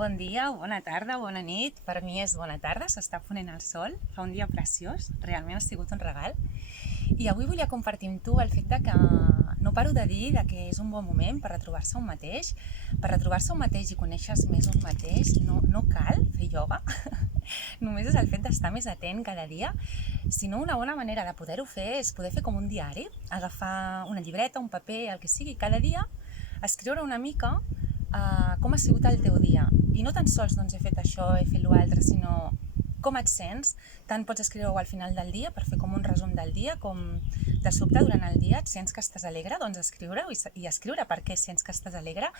Bon dia, bona tarda, bona nit. Per mi és bona tarda, s'està ponent el sol, fa un dia preciós, realment ha sigut un regal. I avui volia compartir amb tu el fet de que no paro de dir que és un bon moment per retrobar-se un mateix. Per retrobar-se un mateix i conèixer més un mateix no cal fer ioga, només és el fet d'estar més atent cada dia, sinó una bona manera de poder-ho fer és poder fer com un diari, agafar una llibreta, un paper, el que sigui, cada dia, escriure una mica com ha sigut el teu dia. I no tan sols he fet això, he fet l'altre, sinó com et sents. Tant pots escriure-ho al final del dia per fer com un resum del dia, com de sobte durant el dia et sents que estàs alegre, doncs escriure-ho i escriure per què sents que estàs alegre,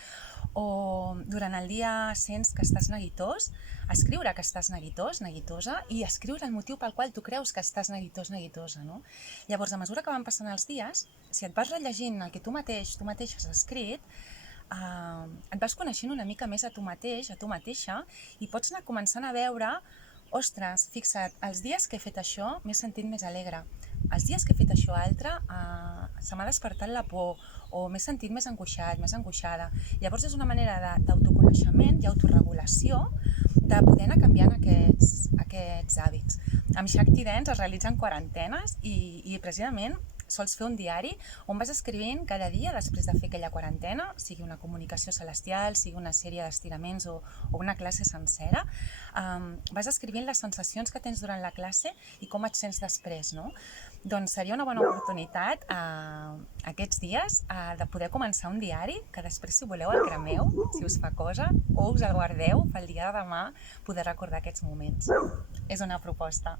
o durant el dia sents que estàs neguitós, escriure que estàs neguitós, neguitosa, i escriure el motiu pel qual tu creus que estàs neguitós, neguitosa, no? Llavors, a mesura que van passant els dies, si et vas rellegint el que tu mateix has escrit, et vas coneixent una mica més a tu mateix, a tu mateixa, i pots anar començant a veure, ostres, fixa't, els dies que he fet això m'he sentit més alegre, els dies que he fet això altre se m'ha despertat la por, o m'he sentit més angoixat, més angoixada. Llavors és una manera d'autoconeixement i autoregulació de poder anar canviant aquests hàbits. Amb Shakti Dance es realitzen quarantenes i precisament sols fer un diari on vas escrivint cada dia després de fer aquella quarantena, sigui una comunicació celestial, sigui una sèrie d'estiraments o una classe sencera, vas escrivint les sensacions que tens durant la classe i com et sents després, no? Doncs seria una bona oportunitat aquests dies de poder començar un diari, que després, si voleu, el cremeu, si us fa cosa, o us el guardeu pel dia de demà poder recordar aquests moments. És una proposta.